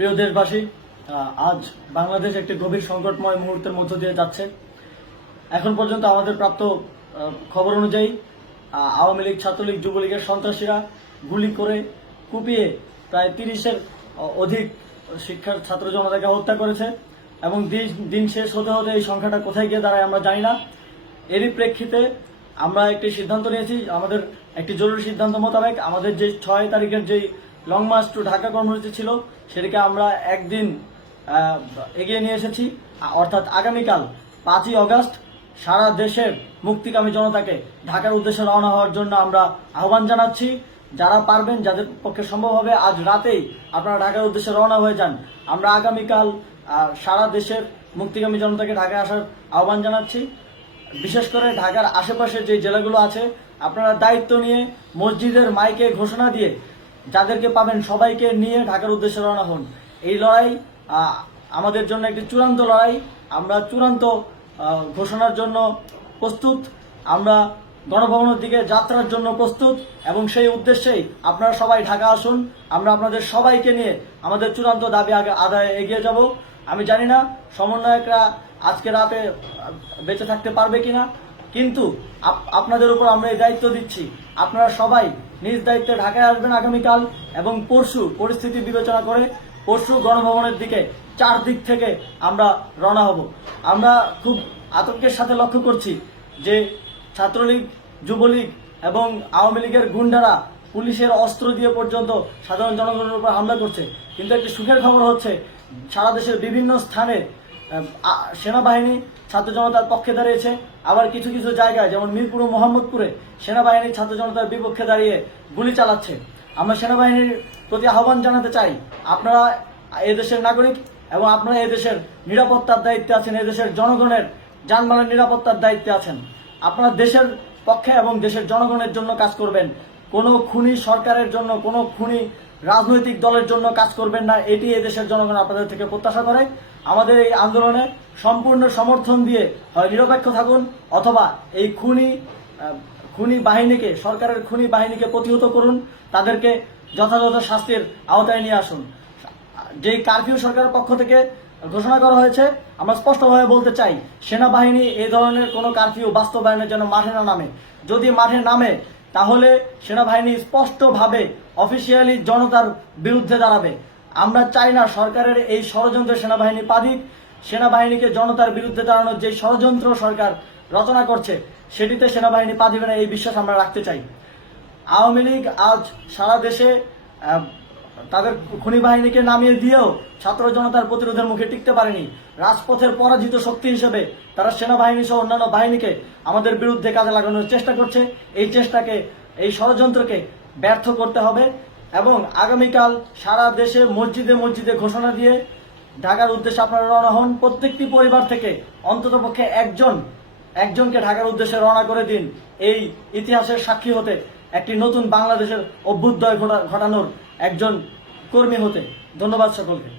প্রিয় দেশবাসী, আজ বাংলাদেশ একটি গভীর সংকটময় মুহূর্তের মধ্য দিয়ে যাচ্ছে। এখন পর্যন্ত আমাদের প্রাপ্ত খবর অনুযায়ী আওয়ামী লীগ, ছাত্রলীগ, যুবলীগের সন্ত্রাসীরা গুলি করে কুপিয়ে প্রায় 30-এর অধিক শিক্ষার ছাত্র জনতাকে হত্যা করেছে এবং দিন শেষ হতে হতে এই সংখ্যাটা কোথায় গিয়ে দাঁড়ায় আমরা জানি না। এরই প্রেক্ষিতে আমরা একটি সিদ্ধান্ত নিয়েছি। আমাদের একটি জরুরি সিদ্ধান্ত মোতাবেক আমাদের যে 6 তারিখের যে লং মার্চ টু ঢাকা কর্মসূচি ছিল সেটাকে আমরা একদিন এগিয়ে নিয়ে এসেছি। অর্থাৎ আগামীকাল 5ই আগস্ট সারা দেশের মুক্তিকামী জনতাকে ঢাকার উদ্দেশ্যে রওনা হওয়ার জন্য আমরা আহ্বান জানাচ্ছি। যারা পারবেন, যাদের পক্ষে সম্ভব হবে, আজ রাতেই আপনারা ঢাকার উদ্দেশ্যে রওনা হয়ে যান। আমরা আগামীকাল সারা দেশের মুক্তিকামী জনতাকে ঢাকায় আসার আহ্বান জানাচ্ছি। বিশেষ করে ঢাকার আশেপাশের যে জেলাগুলো আছে, আপনারা দায়িত্ব নিয়ে মসজিদের মাইকে ঘোষণা দিয়ে যাদেরকে পাবেন সবাইকে নিয়ে ঢাকার উদ্দেশ্যে রওনা হন। এই লড়াই আমাদের জন্য একটি চূড়ান্ত লড়াই। আমরা চূড়ান্ত ঘোষণার জন্য প্রস্তুত। আমরা গণভবনের দিকে যাত্রার জন্য প্রস্তুত এবং সেই উদ্দেশ্যেই আপনারা সবাই ঢাকা আসুন। আমরা আপনাদের সবাইকে নিয়ে আমাদের চূড়ান্ত দাবি আদায়ে এগিয়ে যাব। আমি জানি না সমন্বয়করা আজকে রাতে বেঁচে থাকতে পারবে কিনা, কিন্তু আপনাদের উপর আমরা এই দায়িত্ব দিচ্ছি। আপনারা সবাই নিজ দায়িত্বে ঢাকায় আসবেন আগামীকাল এবং পরশু পরিস্থিতি বিবেচনা করে পরশু গণভবনের দিকে 4 দিক থেকে আমরা রওনা হব। আমরা খুব আতঙ্কের সাথে লক্ষ্য করছি যে ছাত্রলীগ, যুবলীগ এবং আওয়ামী লীগের গুন্ডারা পুলিশের অস্ত্র দিয়ে পর্যন্ত সাধারণ জনগণের উপর হামলা করছে। কিন্তু একটি সুখের খবর হচ্ছে, সারা দেশের বিভিন্ন স্থানে সেনাবাহিনী ছাত্র জনতার পক্ষে দাঁড়িয়েছে। আবার কিছু কিছু জায়গায় যেমন মিরপুর ও মোহাম্মদপুরে সেনাবাহিনী ছাত্র জনতার বিপক্ষে দাঁড়িয়ে গুলি চালাচ্ছে। আমরা সেনাবাহিনীর প্রতি আহ্বান জানাতে চাই, আপনারা এদেশের নাগরিক এবং আপনারা এদেশের নিরাপত্তার দায়িত্বে আছেন, এদেশের জনগণের যানবাহনের নিরাপত্তার দায়িত্বে আছেন। আপনারা দেশের পক্ষে এবং দেশের জনগণের জন্য কাজ করবেন। কোনো খুনি সরকারের জন্য, কোনো খুনি রাজনৈতিক দলের জন্য কাজ করবেন না। এটি এদেশের জনগণ আপনাদের থেকে প্রত্যাশা করে। আমাদের এই আন্দোলনে সম্পূর্ণ সমর্থন দিয়ে হয় নিরপেক্ষ থাকুন, অথবা এই খুনি বাহিনীকে, সরকারের খুনি বাহিনীকে প্রতিহত করুন, তাদেরকে যথাযথ শাস্তির আওতায় নিয়ে আসুন। যেই কারফিউ সরকারের পক্ষ থেকে ঘোষণা করা হয়েছে, আমরা স্পষ্টভাবে বলতে চাই, সেনাবাহিনী এই ধরনের কোনো কারফিউ বাস্তবায়নের জন্য মাঠে না নামে। যদি মাঠে নামে তাহলে সেনাবাহিনী স্পষ্টভাবে অফিসিয়ালি জনতার বিরুদ্ধে দাঁড়াবে। আমরা চাই না সরকারের এই ষড়যন্ত্রে সেনাবাহিনী পা দিক। সেনাবাহিনীকে জনতার বিরুদ্ধে দাঁড়ানোর যে ষড়যন্ত্র সরকার রচনা করছে সেটিতে সেনাবাহিনী পা দিবে না, এই বিশ্বাস আমরা রাখতে চাই। আওয়ামী লীগ আজ সারা দেশে তাদের খুনি বাহিনীকে নামিয়ে দিয়েও ছাত্র জনতার প্রতিরোধের মুখে টিকতে পারেনি। রাজপথের পরাজিত শক্তি হিসেবে তারা সেনাবাহিনী সহ অন্যান্য বাহিনীকে আমাদের বিরুদ্ধে কাজে লাগানোর চেষ্টা করছে। এই চেষ্টাকে, এই ষড়যন্ত্রকে ব্যর্থ করতে হবে এবং আগামীকাল সারা দেশে মসজিদে মসজিদে ঘোষণা দিয়ে ঢাকার উদ্দেশ্যে আপনারা রওনা হন। প্রত্যেকটি পরিবার থেকে অন্ততপক্ষে একজনকে ঢাকার উদ্দেশ্যে রওনা করে দিন, এই ইতিহাসের সাক্ষী হতে, একটি নতুন বাংলাদেশের অভ্যুদয় ঘটানোর একজন কর্মী হতে। ধন্যবাদ সকলকে।